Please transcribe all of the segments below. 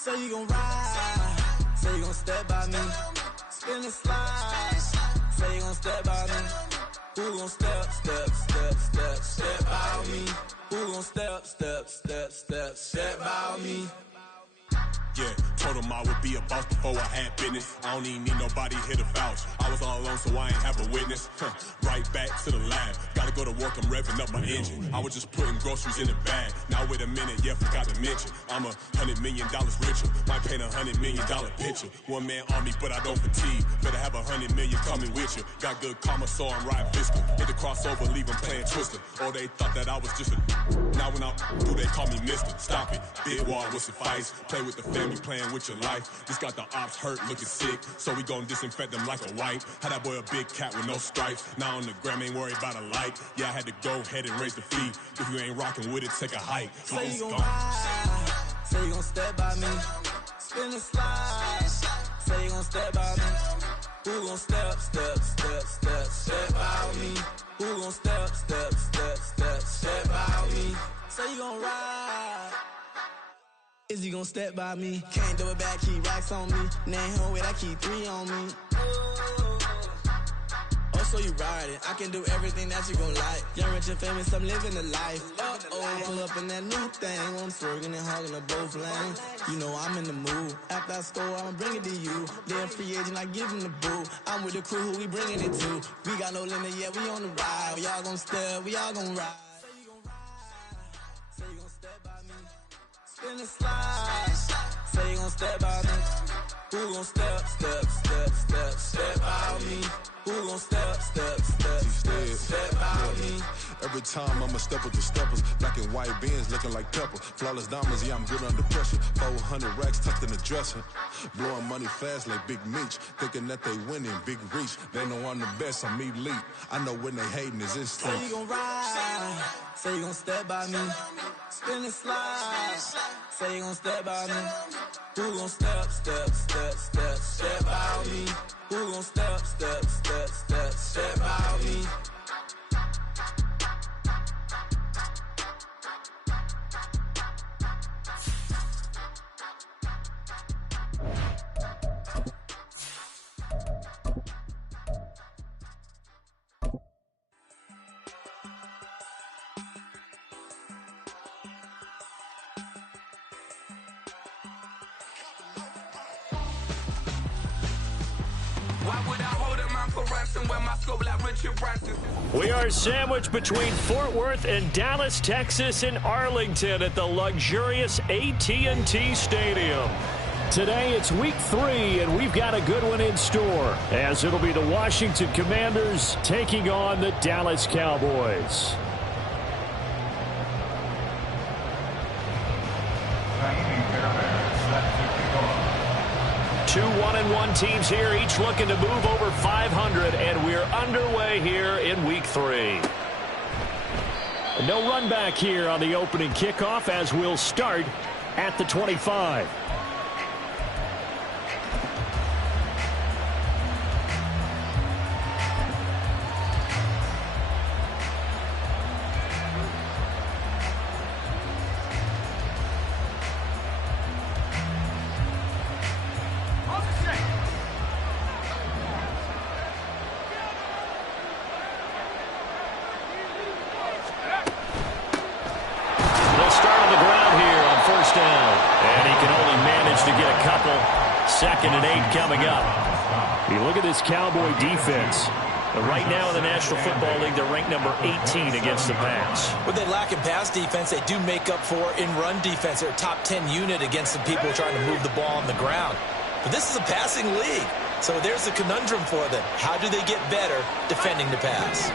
Say you gon' ride, say you gon' step by me, spin and slide, say you gon' step by me. Who gon' step by me? Who gon' step by me? Yeah, told him I would be a boss before I had business. I don't even need nobody here to vouch. I was all alone, so I ain't have a witness. Right back to the lab. Gotta go to work, I'm revving up my engine. I was just putting groceries in the bag. Now wait a minute, yeah, forgot to mention. I'm $100 million richer. Might paint $100 million picture. One man army, but I don't fatigue. Better have 100 million coming with you. Got good karma, so I'm riding pistol. Hit the crossover, leave them playing Twister. Or they thought that I was just a. Now when I do, they call me Mister. Stop it. Big wall with suffice. Play with the family, playing with your life. Just got the ops hurt, looking sick. So we gon' disinfect them like a wipe. Had that boy a big cat with no stripes. Now on the gram, ain't worried about a light. Yeah, I had to go ahead and raise the fee. If you ain't rocking with it, take a hike. Say you gon' ride, say you gon' step by me, spin and slide, say you gon' step by me. Who gon' step by me? Who gon' step by me? Say you gon' ride. Is he gon' step by me? Can't do it back, keep racks on me. Name home with I keep 3 on me. Oh, so you ride it. I can do everything that you gon' like. Young, rich, and famous, I'm living the life. Uh-oh, pull up in that new thing. I'm swerving and hogging up both lanes. You know I'm in the mood. After I score, I'ma bring it to you. They're a free agent, I give him the boo. I'm with the crew, who we bringing it to. We got no limit, yeah, we on the ride. We all gon' step, we all gon' ride. Say you gon' ride, say you gon' step by me. Spin and slide, say you gon' step by me. Who gon' step by me? Who gon' step by me? Every time I'ma step with the steppers. Black and white beans looking like pepper. Flawless diamonds, yeah, I'm good under pressure. 400 racks tucked in the dresser. Blowing money fast like Big Meech. Thinking that they winning, big reach. They know I'm the best, I'm elite. I know when they hating is instinct. Say you gon' ride, say you gon' step by me. Spin and slide, say you gon' step by me. Who gon' step by me? Who gon' step by me? We are sandwiched between Fort Worth and Dallas, Texas, and Arlington at the luxurious AT&T Stadium. Today it's week 3, and we've got a good one in store, as it'll be the Washington Commanders taking on the Dallas Cowboys. 2 1-1 teams here, each looking to move over 500, and we're underway here in week 3. No run back here on the opening kickoff, as we'll start at the 25. Second and 8 coming up. You look at this Cowboy defense. Right now in the National Football League, they're ranked number 18 against the pass. What they lack in pass defense, they do make up for in run defense. They're a top 10 unit against the people trying to move the ball on the ground. But this is a passing league, so there's a conundrum for them. How do they get better defending the pass?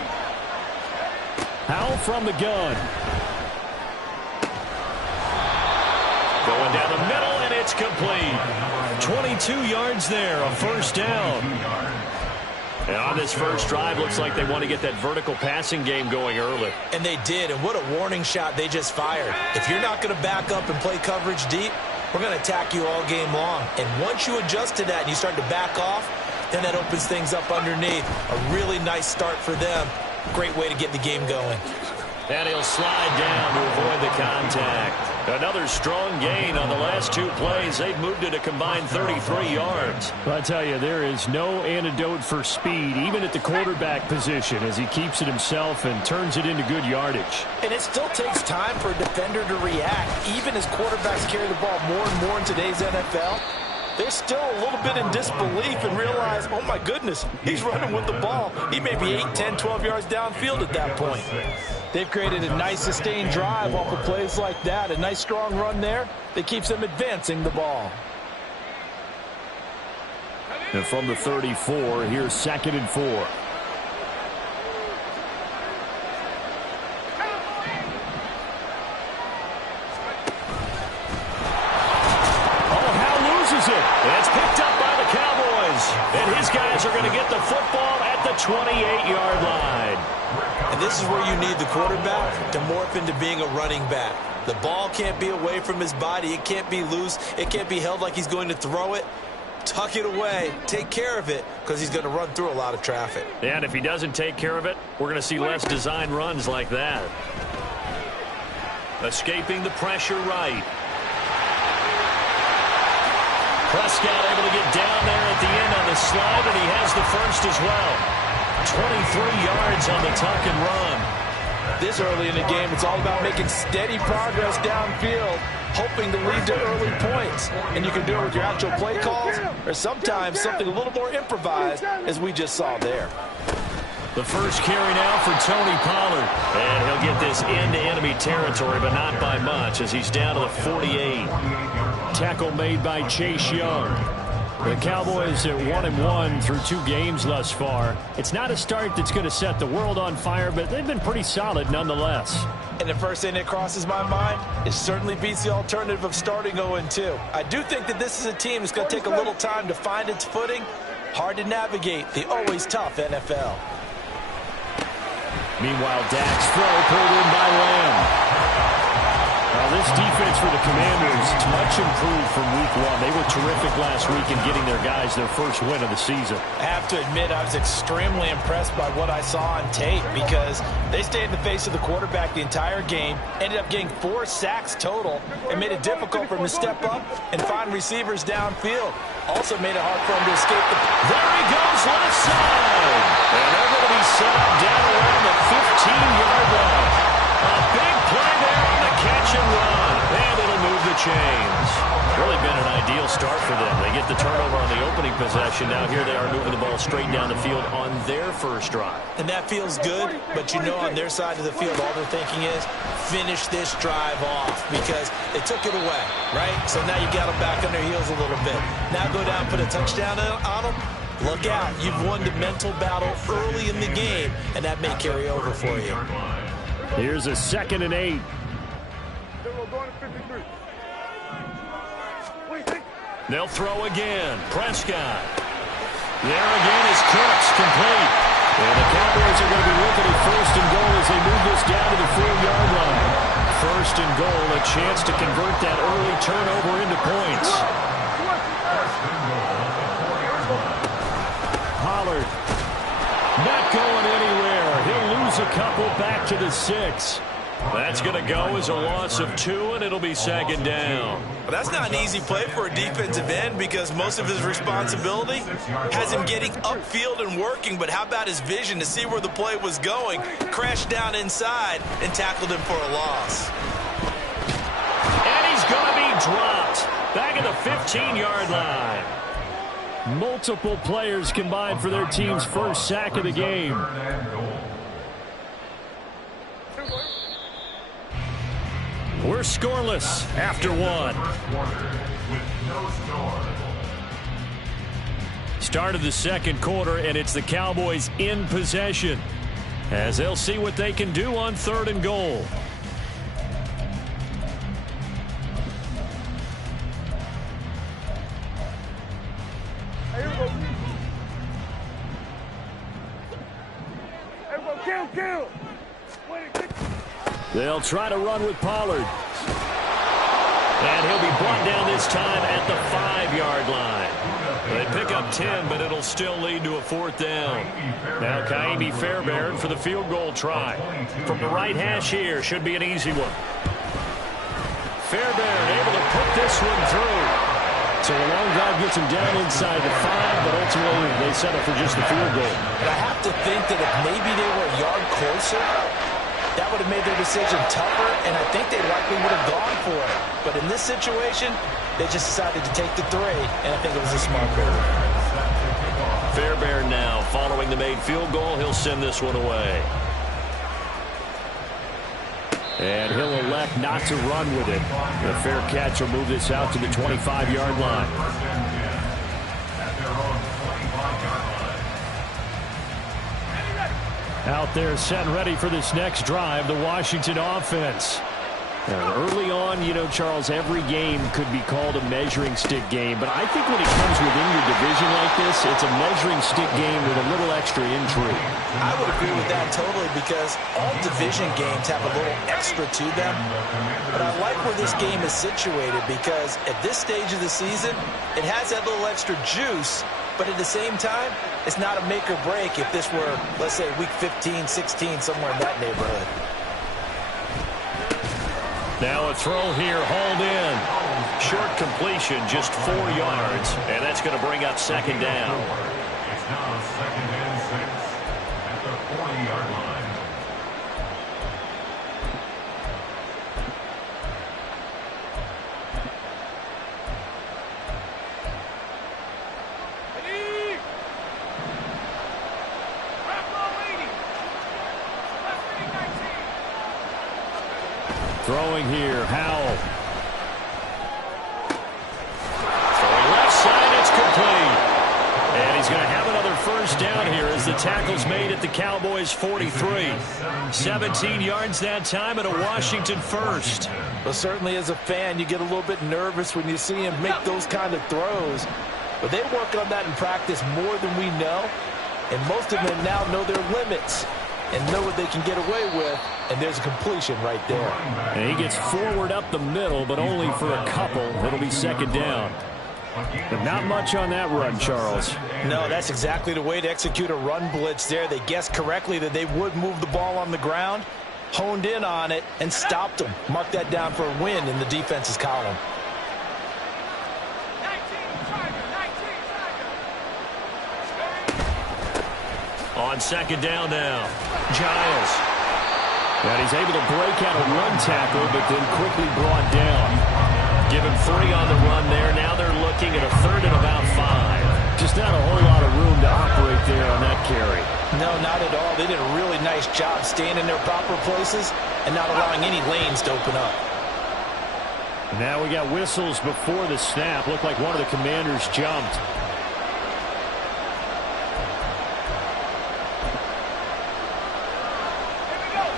Howell from the gun. Going down the middle, and it's complete. 22 yards there, a first down. And on this first drive, looks like they want to get that vertical passing game going early. And they did, and what a warning shot they just fired. If you're not going to back up and play coverage deep, we're going to attack you all game long. And once you adjust to that and you start to back off, then that opens things up underneath. A really nice start for them. Great way to get the game going. And he'll slide down to avoid the contact. Another strong gain on the last 2 plays. They've moved it a combined 33 yards. Well, I tell you, there is no antidote for speed, even at the quarterback position, as he keeps it himself and turns it into good yardage. And it still takes time for a defender to react. Even as quarterbacks carry the ball more and more in today's NFL, they're still a little bit in disbelief and realize, oh my goodness, he's running with the ball. He may be 8, 10, 12 yards downfield at that point. They've created a nice sustained drive off of plays like that. A nice strong run there that keeps them advancing the ball. And from the 34, here's 2nd and 4. It's picked up by the Cowboys. And his guys are going to get the football at the 28-yard line. And this is where you need the quarterback to morph into being a running back. The ball can't be away from his body. It can't be loose. It can't be held like he's going to throw it. Tuck it away. Take care of it because he's going to run through a lot of traffic. And if he doesn't take care of it, we're going to see less design runs like that. Escaping the pressure right. Prescott able to get down there at the end on the slide, and he has the first as well. 23 yards on the tuck and run. This early in the game, it's all about making steady progress downfield, hoping to lead to early points. And you can do it with your actual play calls, or sometimes something a little more improvised, as we just saw there. The first carry now for Tony Pollard. And he'll get this into enemy territory, but not by much, as he's down to the 48. Tackle made by Chase Young. The Cowboys at 1-1 through 2 games thus far. It's not a start that's going to set the world on fire, but they've been pretty solid nonetheless. And the first thing that crosses my mind, it certainly beats the alternative of starting 0-2. I do think that this is a team that's going to take a little time to find its footing. Hard to navigate the always tough NFL. Meanwhile, Dak's throw pulled in by Lamb. Well, this defense for the Commanders, it's much improved from week 1. They were terrific last week in getting their guys their first win of the season. I have to admit, I was extremely impressed by what I saw on tape because they stayed in the face of the quarterback the entire game, ended up getting 4 sacks total, and made it difficult for him to step up and find receivers downfield. Also made it hard for him to escape the... There he goes, left side! And they're going to be set up down around the 15-yard line. A big play there on the catch and run. And it'll move the chains. Really been an ideal start for them. They get the turnover on the opening possession. Now here they are moving the ball straight down the field on their first drive. And that feels good, but you know on their side of the field, all they're thinking is finish this drive off because they took it away, right? So now you got them back on their heels a little bit. Now go down, put a touchdown on them. Look out. You've won the mental battle early in the game, and that may carry over for you. Here's a 2nd and 8. They'll throw again. Prescott. There again is Cooks, complete. And the Cowboys are going to be looking at 1st and goal as they move this down to the 4-yard line. 1st and goal, a chance to convert that early turnover into points. Pollard not going anywhere. He'll lose a couple back to the 6. That's going to go as a loss of 2, and it'll be 2nd down. Well, that's not an easy play for a defensive end because most of his responsibility has him getting upfield and working, but how about his vision to see where the play was going, crashed down inside, and tackled him for a loss. And he's going to be dropped back at the 15-yard line. Multiple players combined for their team's first sack of the game. We're scoreless after 1. Start of the 2nd quarter, and it's the Cowboys in possession as they'll see what they can do on 3rd and goal. Kill. They'll try to run with Pollard. And he'll be brought down this time at the 5-yard line. They pick up 10, but it'll still lead to a 4th down. Now Kaimi Fairbairn for the field goal try. From the right hash here, should be an easy one. Fairbairn able to put this one through. So the long drive gets him down inside the 5, but ultimately they settle for just the field goal. And I have to think that if maybe they were a yard closer, that would have made their decision tougher, and I think they likely would have gone for it. But in this situation, they just decided to take the 3, and I think it was a smart move. Fairbairn now following the made field goal. He'll send this one away. And he'll elect not to run with it. The fair catch will move this out to the 25-yard line. Out there set and ready for this next drive, the Washington offense. Now, early on, you know, Charles, every game could be called a measuring stick game. But I think when it comes within your division like this, it's a measuring stick game with a little extra intrigue. I would agree with that totally because all division games have a little extra to them. But I like where this game is situated because at this stage of the season, it has that little extra juice. But at the same time, it's not a make or break if this were, let's say, week 15, 16, somewhere in that neighborhood. Now a throw here, hauled in. Short completion, just 4 yards, and that's going to bring up second down. It's now 2nd and 6 at the 40-yard line. Throwing here, Howell. Throwing left side, it's complete. And he's going to have another first down here as the tackle's made at the Cowboys' 43. 17 yards that time and a Washington first. Well, certainly as a fan, you get a little bit nervous when you see him make those kind of throws. But they work on that in practice more than we know. And most of them now know their limits and know what they can get away with. And there's a completion right there. And he gets forward up the middle, but only for a couple. It'll be second down. But not much on that run, Charles. No, that's exactly the way to execute a run blitz there. They guessed correctly that they would move the ball on the ground, honed in on it, and stopped them. Mark that down for a win in the defense's column. On second down now, Giles. And he's able to break out a run tackle, but then quickly brought down. Given 3 on the run there. Now they're looking at a 3rd and about 5. Just not a whole lot of room to operate there on that carry. No, not at all. They did a really nice job staying in their proper places and not allowing any lanes to open up. Now we got whistles before the snap. Looked like one of the commanders jumped.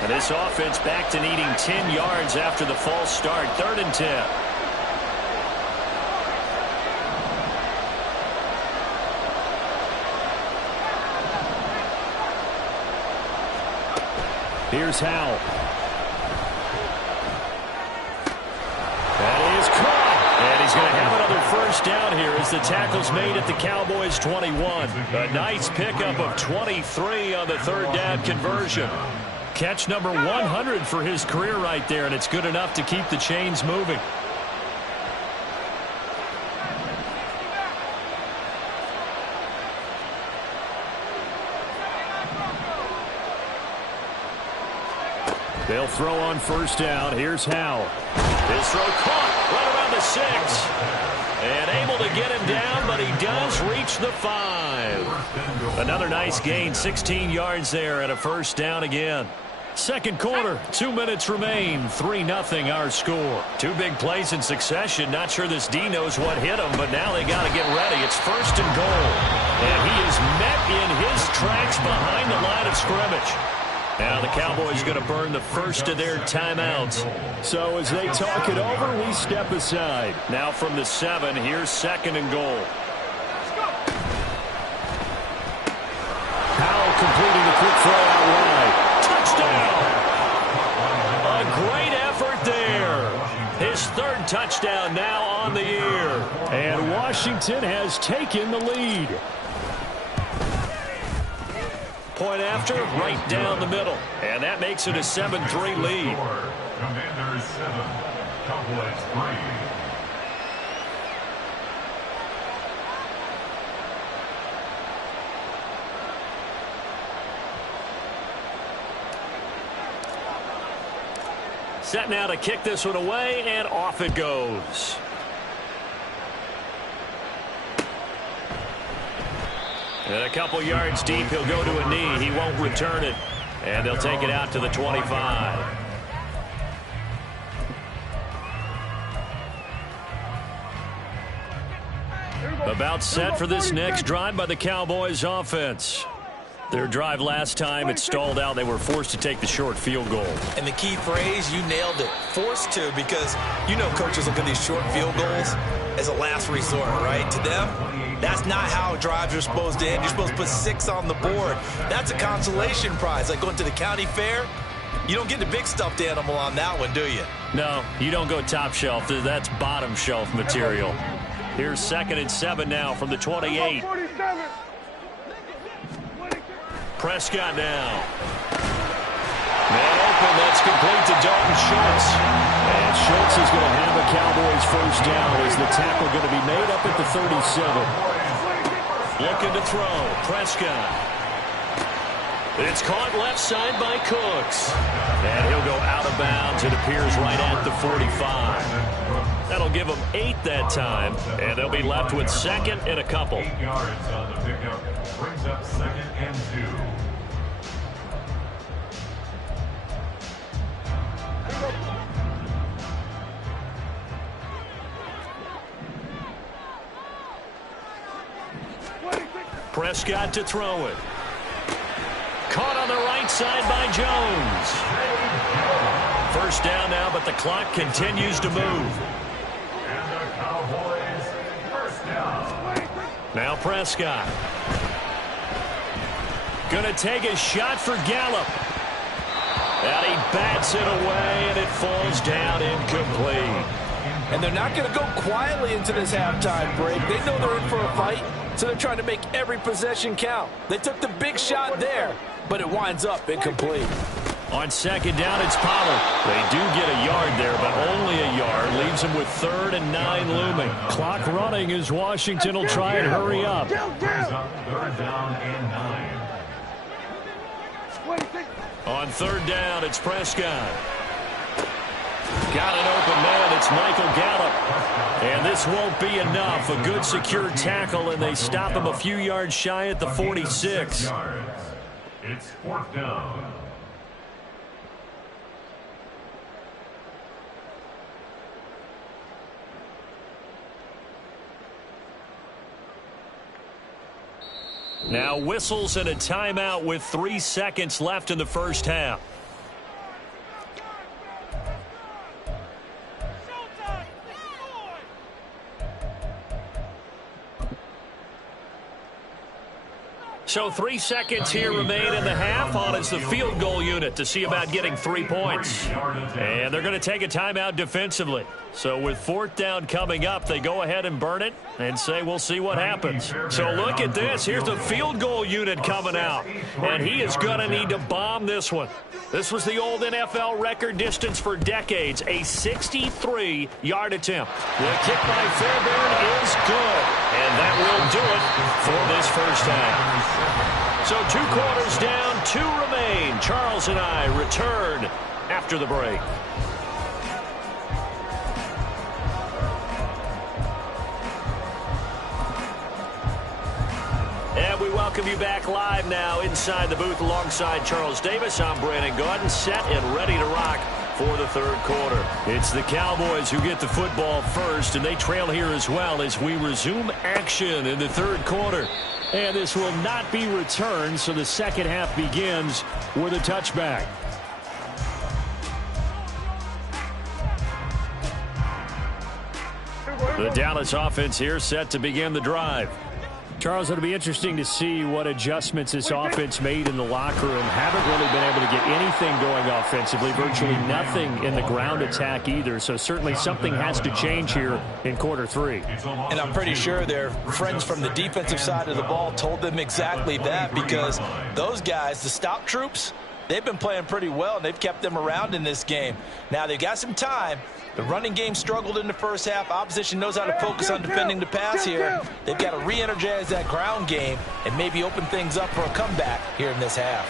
And this offense back to needing 10 yards after the false start. 3rd and 10. Here's Howell. That is caught. And he's going to have another first down here as the tackle's made at the Cowboys' 21. A nice pickup of 23 on the 3rd down conversion. Catch number 100 for his career right there, and it's good enough to keep the chains moving. They'll throw on first down. Here's Howell. His throw caught right around the 6. And able to get him down, but he does reach the 5. Another nice gain, 16 yards there, and a first down again. Second quarter, 2 minutes remain, 3-0 our score. 2 big plays in succession. Not sure this D knows what hit him, but now they got to get ready. It's 1st and goal. And he is met in his tracks behind the line of scrimmage. Now the Cowboys going to burn the first of their timeouts. So as they talk it over, we step aside. Now from the 7, here's 2nd and goal. Howell completing the quick throw out wide. Touchdown! A great effort there. His 3rd touchdown now on the year. And Washington has taken the lead. Point after, right down the middle. And that makes it a 7-3 lead. Commanders 7. Cowboys 3. Set now to kick this one away, and off it goes. And a couple yards deep, he'll go to a knee. He won't return it, and they'll take it out to the 25. About set for this next drive by the Cowboys offense. Their drive last time, it stalled out. They were forced to take the short field goal. And the key phrase, you nailed it, forced to, because you know coaches look at these short field goals as a last resort, right? To them, that's not how drives are supposed to end. You're supposed to put 6 on the board. That's a consolation prize, like going to the county fair. You don't get the big stuffed animal on that one, do you? No, you don't go top shelf. That's bottom shelf material. Here's 2nd and 7 now from the 28. Prescott now. Man open, that's complete to Dalton Schultz. And Schultz is going to have a Cowboys first down as the tackle going to be made up at the 37. Looking to throw, Prescott. It's caught left side by Cooks. And he'll go out of bounds. It appears right at the 45. That'll give them 8 that time. And they'll be left with 2nd and a couple. 8 yards on the pickup. Brings up 2nd and 2. Prescott to throw it. Caught on the right side by Jones. First down now, but the clock continues to move. And the Cowboys first down. Now Prescott. Gonna take a shot for Gallup. And he bats it away, and it falls down incomplete. And they're not going to go quietly into this halftime break. They know they're in for a fight, so they're trying to make every possession count. They took the big shot there, but it winds up incomplete. On 2nd down, it's Pollard. They do get a yard there, but only a yard. Leaves them with 3rd and 9 looming. Clock running as Washington will try and hurry up. Brings up 3rd down and 9. On 3rd down, it's Prescott. Got an open man. It's Michael Gallup. And this won't be enough. A good secure tackle, and they stop him a few yards shy at the 46. It's 4th down. Now whistles and a timeout with 3 seconds left in the first half. So 3 seconds here remain in the half. On is the field goal unit to see about getting 3 points. And they're going to take a timeout defensively. So with 4th down coming up, they go ahead and burn it and say we'll see what happens. So look at this. Here's the field goal unit coming out. And he is going to need to bomb this one. This was the old NFL record distance for decades, a 63-yard attempt. The kick by Fairbairn is good. And that will do it for this first half. So 2 quarters down, 2 remain. Charles and I return after the break. And we welcome you back live now inside the booth alongside Charles Davis. I'm Brandon Gaudin, set and ready to rock for the 3rd quarter. It's the Cowboys who get the football first, and they trail here as well as we resume action in the 3rd quarter. And this will not be returned, so the second half begins with a touchback. The Dallas offense here set to begin the drive. Charles, it'll be interesting to see what adjustments this offense made in the locker room. Haven't really been able to get anything going offensively, virtually nothing in the ground attack either. So certainly something has to change here in quarter 3. And I'm pretty sure their friends from the defensive side of the ball told them exactly that, because those guys, the stop troops, They've been playing pretty well, and they've kept them around in this game. Now, they've got some time. The running game struggled in the first half. Opposition knows how to focus on defending the pass here. They've got to re-energize that ground game and maybe open things up for a comeback here in this half.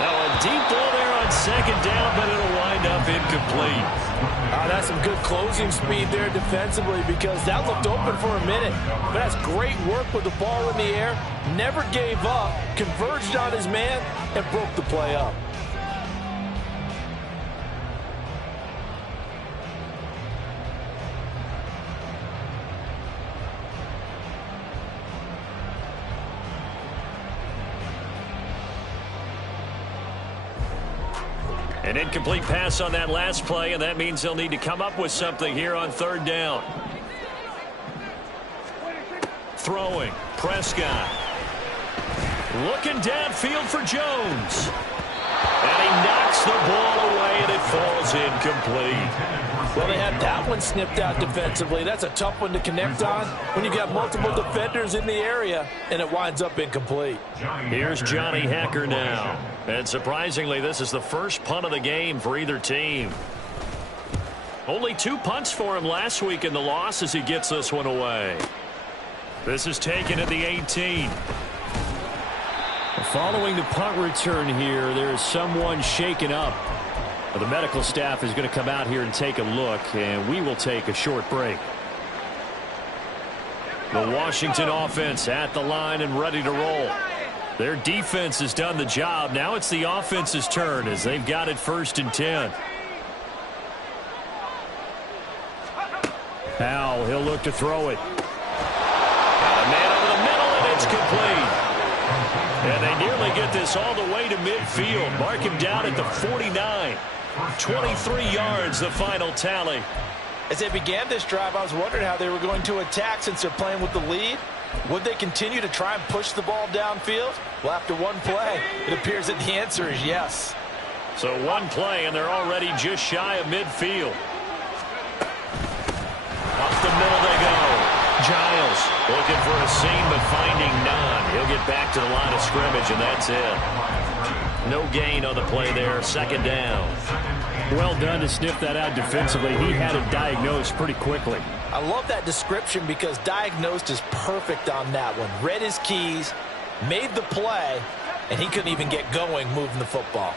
Now a deep ball there on second down, but it'll wind up incomplete. That's some good closing speed there defensively, because that looked open for a minute. But that's great work with the ball in the air. Never gave up, converged on his man, and broke the play up. An incomplete pass on that last play, and that means they'll need to come up with something here on third down. Throwing, Prescott. Looking downfield for Jones. And he knocks the ball away, and it falls incomplete. Well, they had that one snipped out defensively. That's a tough one to connect on when you've got multiple defenders in the area, and it winds up incomplete. Here's Johnny Hacker now. And surprisingly, this is the first punt of the game for either team. Only 2 punts for him last week in the loss as he gets this one away. This is taken at the 18. Following the punt return here, there is someone shaken up. The medical staff is going to come out here and take a look, and we will take a short break. The Washington offense at the line and ready to roll. Their defense has done the job. Now it's the offense's turn as they've got it 1st and 10. Howell, he'll look to throw it. Got a man over the middle, and it's complete. And they nearly get this all the way to midfield. Mark him down at the 49. 23 yards, the final tally. As they began this drive, I was wondering how they were going to attack since they're playing with the lead. Would they continue to try and push the ball downfield? Well, after one play, it appears that the answer is yes. So one play, and they're already just shy of midfield. Up the middle they go. Giles looking for a seam, but finding none. He'll get back to the line of scrimmage, and that's it. No gain on the play there. 2nd down. Well done to sniff that out defensively. He had it diagnosed pretty quickly. I love that description because diagnosed is perfect on that one. Read his keys, made the play, and he couldn't even get going moving the football.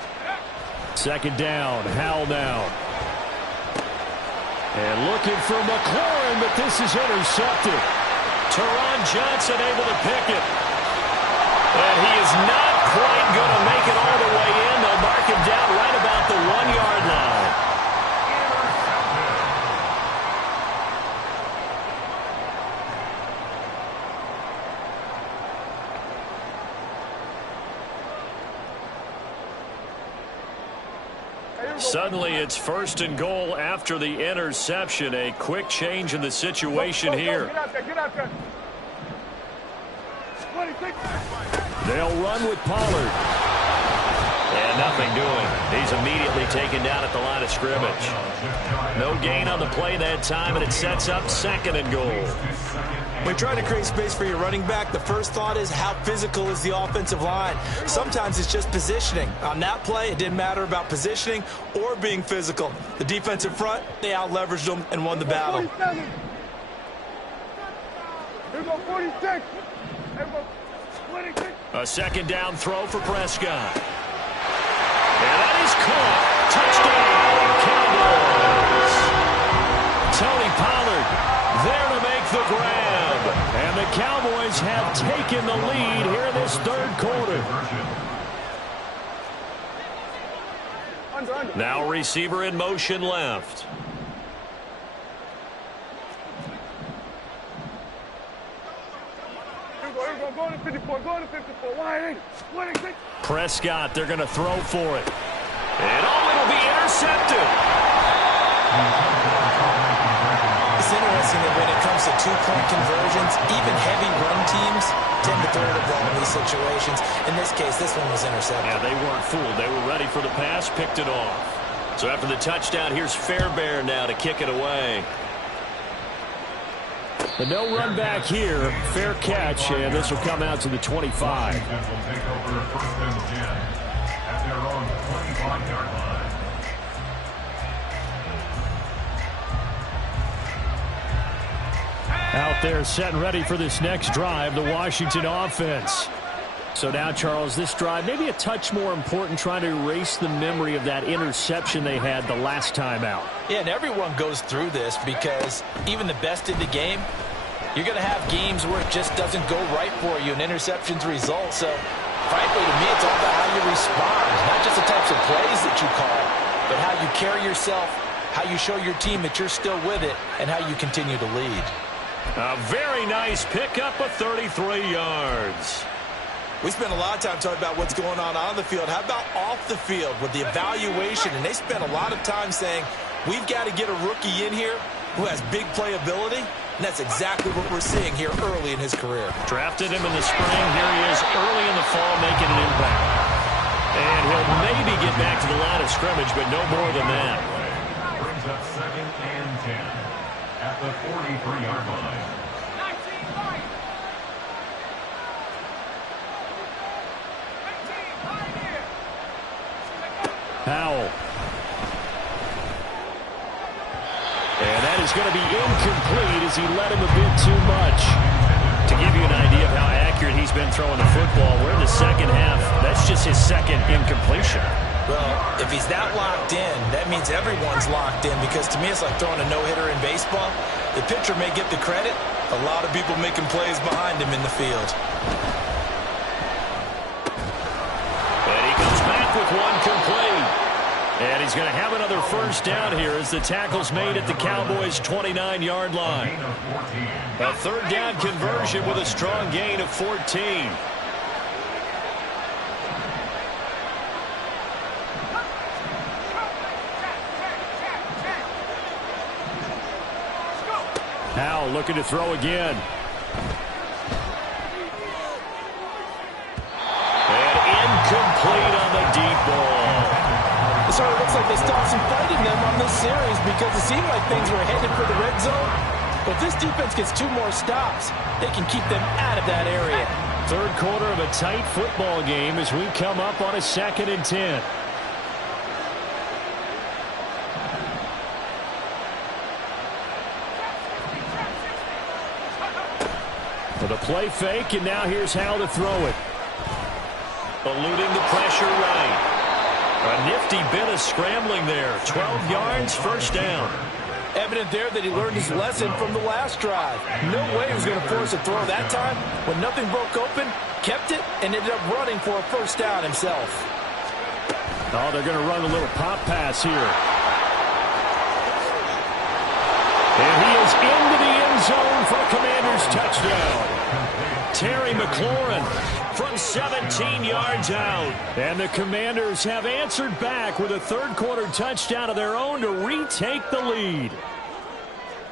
2nd down. Howell now. And looking for McLaurin, but this is intercepted. Teron Johnson able to pick it. And he is not quite going to make it all the way in. They'll mark him down right about the 1-yard line. Suddenly it's 1st and goal after the interception. A quick change in the situation here. They'll run with Pollard. And nothing doing. He's immediately taken down at the line of scrimmage. No gain on the play that time, and it sets up 2nd and goal. When trying to create space for your running back, the first thought is how physical is the offensive line. Sometimes it's just positioning. On that play, it didn't matter about positioning or being physical. The defensive front, they out-leveraged them and won the battle. A 2nd down throw for Prescott. And that is caught. Touchdown, Cowboys. Tony Pollard there to make the grab. And the Cowboys have taken the lead here in this 3rd quarter. Now receiver in motion left. Prescott, they're going to throw for it. And it'll be intercepted. It's interesting that when it comes to 2-point conversions, even heavy run teams tend to throw the ball in these situations. In this case, this one was intercepted. Yeah, they weren't fooled. They were ready for the pass, picked it off. So after the touchdown, here's Fairbairn now to kick it away. But no run back here. Fair catch, and this will come out to the 25. their own 25-yard line. Out there set and ready for this next drive, the Washington offense. So now, Charles, this drive maybe a touch more important, trying to erase the memory of that interception they had the last time out. Yeah, and everyone goes through this because even the best in the game, you're going to have games where it just doesn't go right for you, and interceptions result. So, frankly, to me, it's all about how you respond, not just the types of plays that you call, but how you carry yourself, how you show your team that you're still with it, and how you continue to lead. A very nice pickup of 33 yards. We spent a lot of time talking about what's going on the field. How about off the field with the evaluation? And they spent a lot of time saying, we've got to get a rookie in here who has big playability. And that's exactly what we're seeing here early in his career. Drafted him in the spring. Here he is early in the fall making an impact. And he'll maybe get back to the line of scrimmage, but no more than that. Brings up 2nd and 10 at the 43-yard line. Powell. And that is going to be incomplete as he led him a bit too much. To give you an idea of how accurate he's been throwing the football, we're in the second half. That's just his second incompletion. Well, if he's that locked in, that means everyone's locked in, because to me it's like throwing a no-hitter in baseball. The pitcher may get the credit. A lot of people making plays behind him in the field. And he comes back with one complete. And he's going to have another first down here as the tackle's made at the Cowboys' 29-yard line. A third down conversion with a strong gain of 14. Powell looking to throw again. And incomplete on the deep ball. It sort of looks like they stopped some fight in them on this series, because it seemed like things were headed for the red zone. But this defense gets 2 more stops. They can keep them out of that area. Third quarter of a tight football game as we come up on a 2nd and 10. With a play fake, and now here's how to throw it. Eluding the pressure right. A nifty bit of scrambling there. 12 yards, first down. Evident there that he learned his lesson from the last drive. No way he was going to force a throw that time. When nothing broke open, kept it, and ended up running for a first down himself. Oh, they're going to run a little pop pass here. And he is into the end zone for a Commanders touchdown. Terry McLaurin from 17 yards out. And the Commanders have answered back with a third quarter touchdown of their own to retake the lead.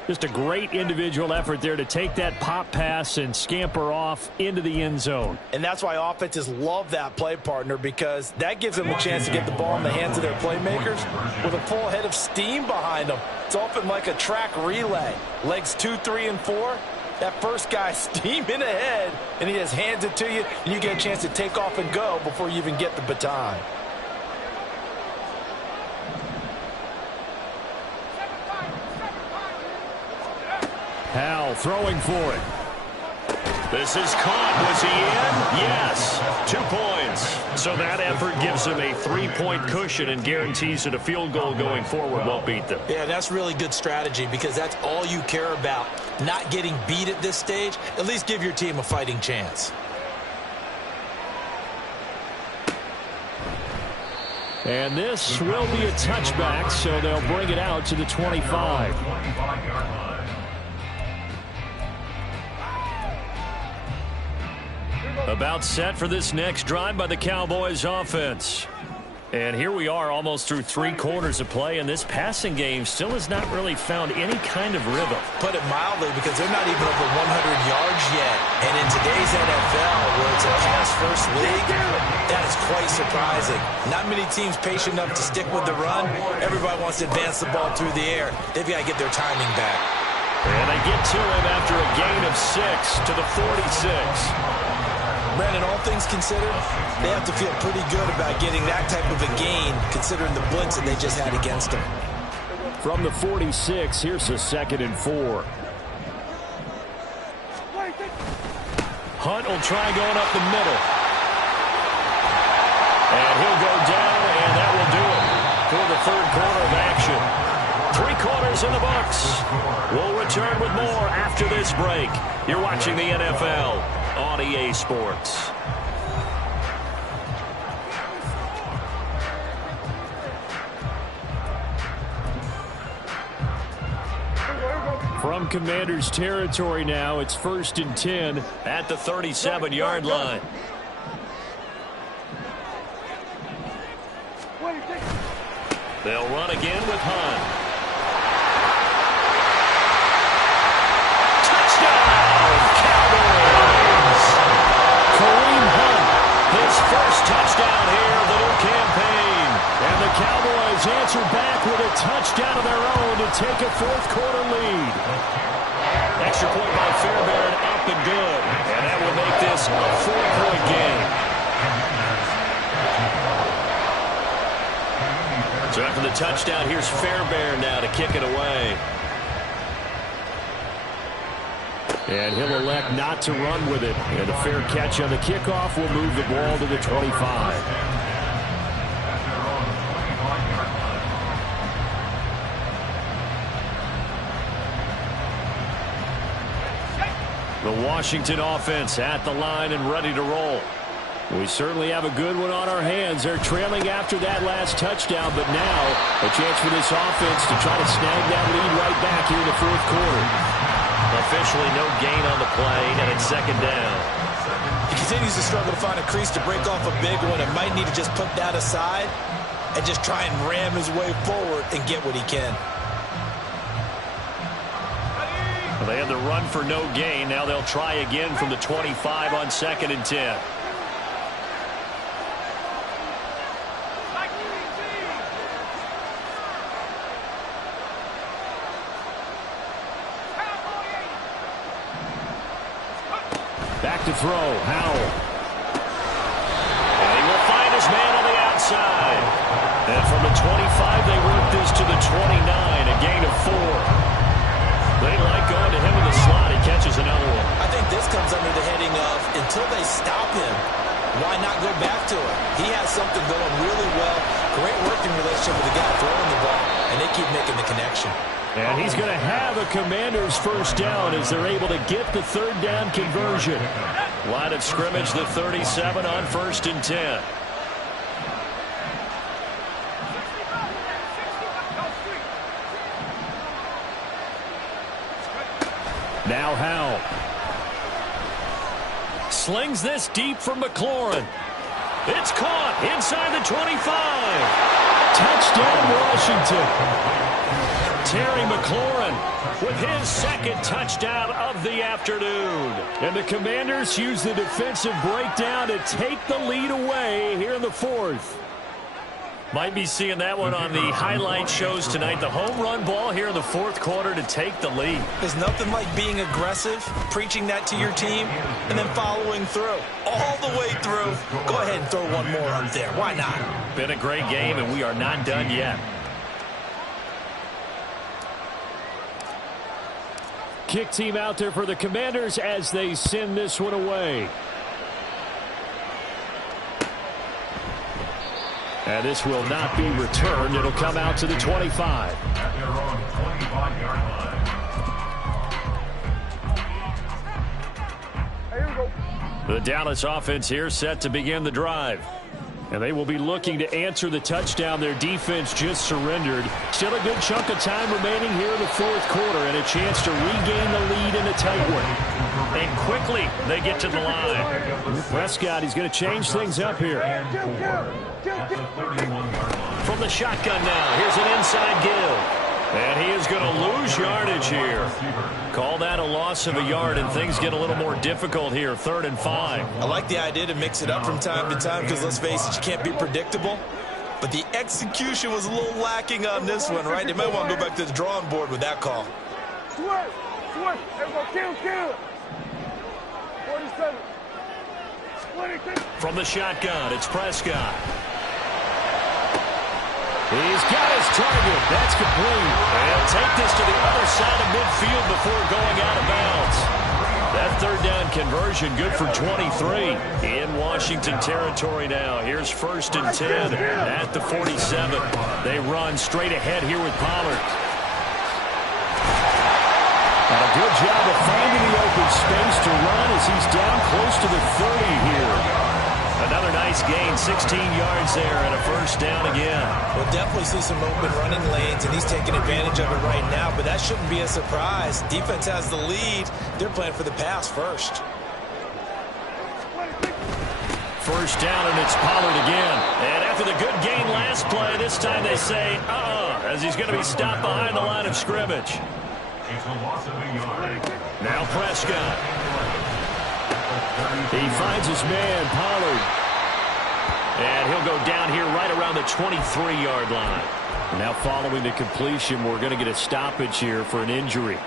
Just a great individual effort there to take that pop pass and scamper off into the end zone. And that's why offenses love that play, partner, because that gives them a chance to get the ball in the hands of their playmakers with a full head of steam behind them. It's often like a track relay. Legs 2, 3, and 4. That first guy steaming ahead, and he just hands it to you, and you get a chance to take off and go before you even get the baton. Powell throwing for it. This is caught. Was he in? Yes. 2 points. So that effort gives him a 3-point cushion and guarantees that a field goal going forward won't beat them. Yeah, that's really good strategy, because that's all you care about. Not getting beat at this stage. At least give your team a fighting chance. And this will be a touchback, so they'll bring it out to the 25. About set for this next drive by the Cowboys offense. And here we are almost through 3 quarters of play, and this passing game still has not really found any kind of rhythm. Put it mildly, because they're not even over 100 yards yet. And in today's NFL, where it's a pass-first league, that is quite surprising. Not many teams patient enough to stick with the run. Everybody wants to advance the ball through the air. They've got to get their timing back. And they get to him after a gain of 6 to the 46. Brandon, all things considered, they have to feel pretty good about getting that type of a gain, considering the blitz that they just had against them. From the 46, here's a 2nd and 4. Hunt will try going up the middle. And he'll go down, and that will do it for the 3rd quarter of action. 3 quarters in the books. We'll return with more after this break. You're watching the NFL on EA Sports. From Commanders territory now, it's 1st and 10 at the 37-yard line. They'll run again with Hunt. Touchdown, Cowboys! Kareem Hunt, his first touchdown here of the new campaign. And the Cowboys answer back with a touchdown of their own to take a 4th quarter lead. Extra point by Fairbairn, up and good. And that will make this a 4-point game. So after the touchdown, here's Fairbairn now to kick it away. And he'll elect not to run with it. And a fair catch on the kickoff will move the ball to the 25. The Washington offense at the line and ready to roll. We certainly have a good one on our hands. They're trailing after that last touchdown, but now a chance for this offense to try to snag that lead right back here in the 4th quarter. Officially no gain on the play, and it's 2nd down. He continues to struggle to find a crease to break off a big one and might need to just put that aside and just try and ram his way forward and get what he can. Well, they had the run for no gain. Now they'll try again from the 25 on 2nd and 10. Back to throw, Howell. And he will find his man on the outside. And from the 25, they work this to the 29, a gain of 4. They like going to him in the slot. He catches another one. I think this comes under the heading of, until they stop him, why not go back to him? He has something going really well. Great working relationship with the guy throwing the ball, and they keep making the connection. And he's going to have a Commanders 1st down as they're able to get the 3rd down conversion. Line of scrimmage, the 37 on 1st and 10. Now Howell. Slings this deep from McLaurin. It's caught inside the 25. Touchdown, Washington. Terry McLaurin with his 2nd touchdown of the afternoon. And the Commanders use the defensive breakdown to take the lead away here in the 4th. Might be seeing that one on the highlight shows tonight. The home run ball here in the 4th quarter to take the lead. There's nothing like being aggressive, preaching that to your team, and then following through. All the way through. Go ahead and throw one more up there. Why not? Been a great game, and we are not done yet. Kick team out there for the Commanders as they send this one away. And this will not be returned. It'll come out to the 25. At their own 25-yard line. The Dallas offense here set to begin the drive. And they will be looking to answer the touchdown their defense just surrendered. Still a good chunk of time remaining here in the 4th quarter and a chance to regain the lead in a tight one. And quickly they get to the line. Prescott, he's going to change things up here. From the shotgun now, here's an inside give. And he is going to lose yardage here. Call that a loss of a yard, and things get a little more difficult here, 3rd and 5. I like the idea to mix it up from time to time because, let's face it, you can't be predictable. But the execution was a little lacking on this one, right? They might want to go back to the drawing board with that call. Switch. There we go. Kill. 47. From the shotgun, it's Prescott. He's got his target. That's complete. He'll take this to the other side of midfield before going out of bounds. That third down conversion good for 23 in Washington territory now. Here's 1st and 10 at the 47. They run straight ahead here with Pollard. And a good job of finding the open space to run as he's down close to the 30 here. Another nice gain, 16 yards there and a 1st down again. We'll definitely see some open running lanes, and he's taking advantage of it right now, but that shouldn't be a surprise. Defense has the lead. They're playing for the pass first. 1st down, and it's Pollard again. And after the good gain last play, this time they say, as he's going to be stopped behind the line of scrimmage. It's a loss of a yard. Now Prescott. He finds his man, Pollard. And he'll go down here right around the 23-yard line. Now following the completion, we're going to get a stoppage here for an injury.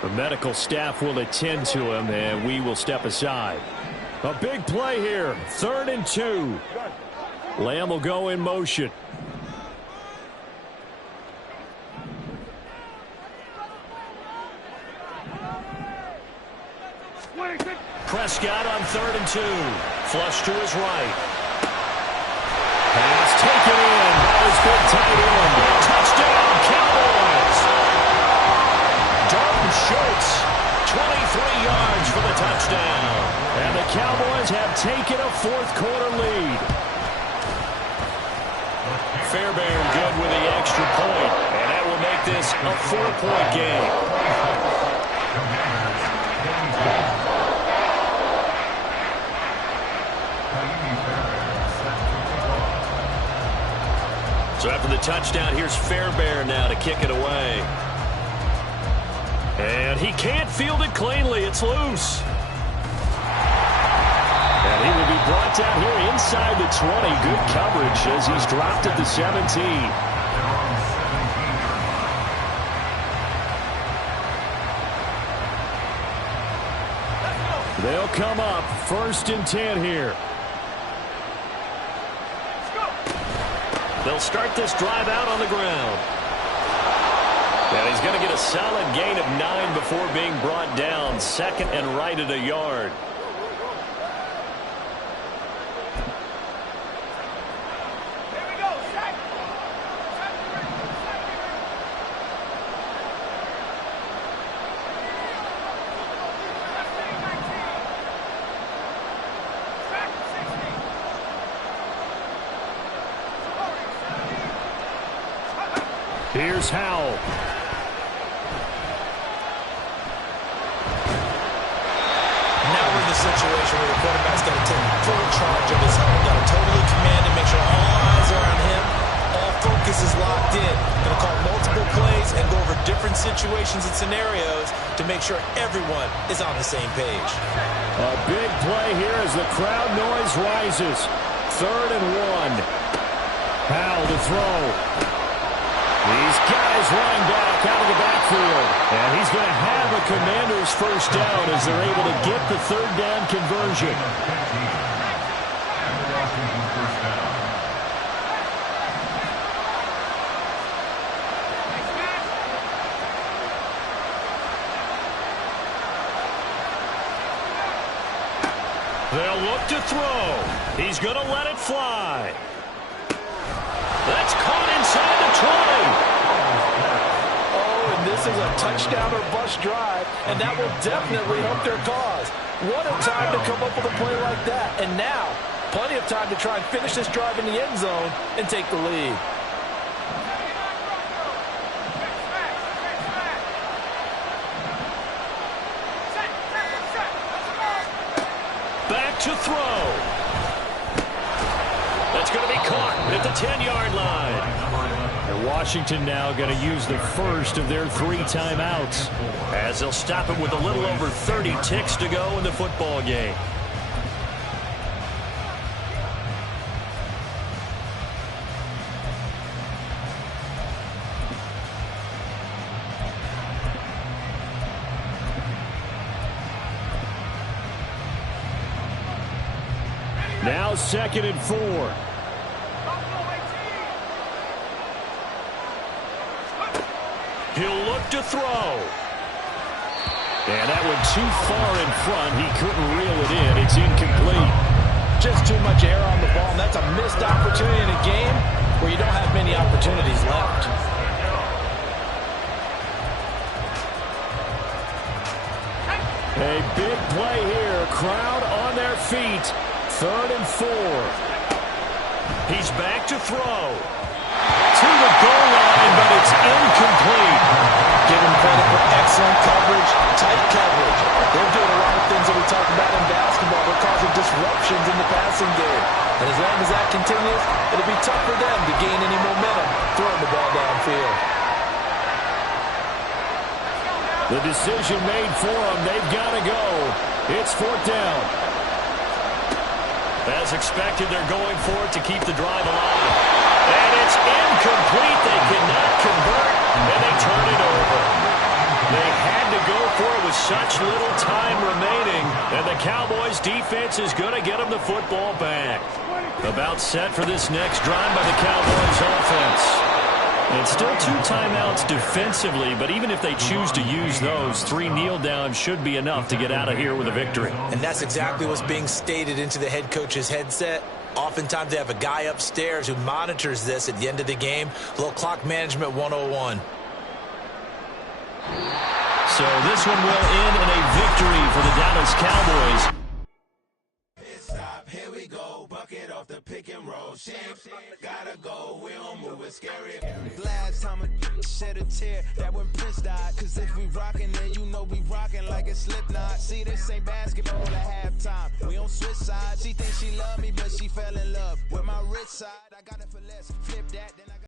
The medical staff will attend to him, and we will step aside. A big play here, 3rd and 2. Lamb will go in motion. Prescott on 3rd and 2. Flush to his right. Pass taken in by his big tight end. Touchdown, Cowboys. Dalton Schultz, 23 yards for the touchdown. And the Cowboys have taken a 4th-quarter lead. Fairbairn good with the extra point, and that will make this a 4-point game. So after the touchdown, here's Fairbairn now to kick it away. And he can't field it cleanly. It's loose. And he will be brought down here inside the 20. Good coverage as he's dropped at the 17. They'll come up 1st and 10 here. They'll start this drive out on the ground. And he's going to get a solid gain of 9 before being brought down. 2nd and right at a yard. Here's Howell. Now we're in the situation where the quarterback's got to take full charge of his helmet. Got to totally command and make sure all eyes are on him. All focus is locked in. Going to call multiple plays and go over different situations and scenarios to make sure everyone is on the same page. A big play here as the crowd noise rises. 3rd and 1. Howell to throw. These guys running back out of the backfield. And he's going to have a Commander's 1st down as they're able to get the 3rd down conversion. They'll look to throw. He's going to let it fly. That's caught inside the 20. Oh, and this is a touchdown or bust drive, and that will definitely help their cause. What a time to come up with a play like that. And now, plenty of time to try and finish this drive in the end zone and take the lead. Back to throw. That's going to be caught at the 10-yard line. And Washington now going to use the first of their 3 timeouts as they'll stop it with a little over 30 ticks to go in the football game. Now 2nd and 4. He'll look to throw. And that went too far in front. He couldn't reel it in. It's incomplete. Just too much air on the ball, and that's a missed opportunity in a game where you don't have many opportunities left. A big play here. Crowd on their feet. 3rd and 4. He's back to throw. To the goal line, but it's incomplete. Give him credit for excellent coverage, tight coverage. They're doing a lot of things that we talk about in basketball. They're causing disruptions in the passing game. And as long as that continues, it'll be tough for them to gain any momentum throwing the ball downfield. The decision made for them. They've got to go. It's 4th down. As expected, they're going for it to keep the drive alive. And it's incomplete. They cannot convert, and they turn it over. They had to go for it with such little time remaining, and the Cowboys' defense is going to get them the football back. About set for this next drive by the Cowboys' offense. And still 2 timeouts defensively, but even if they choose to use those, 3 kneel downs should be enough to get out of here with a victory. And that's exactly what's being stated into the head coach's headset. Oftentimes they have a guy upstairs who monitors this at the end of the game. A little clock management 101. So this one will end in a victory for the Dallas Cowboys. Here we go, bucket off the pick and roll. Gotta go, we don't move it scary. Last time I shed a tear, that when Prince died. Cause if we rockin', then you know we rockin' like a Slipknot. See, this ain't basketball at halftime. We don't switch sides. She thinks she love me, but she fell in love with my rich side. I got it for less. Flip that.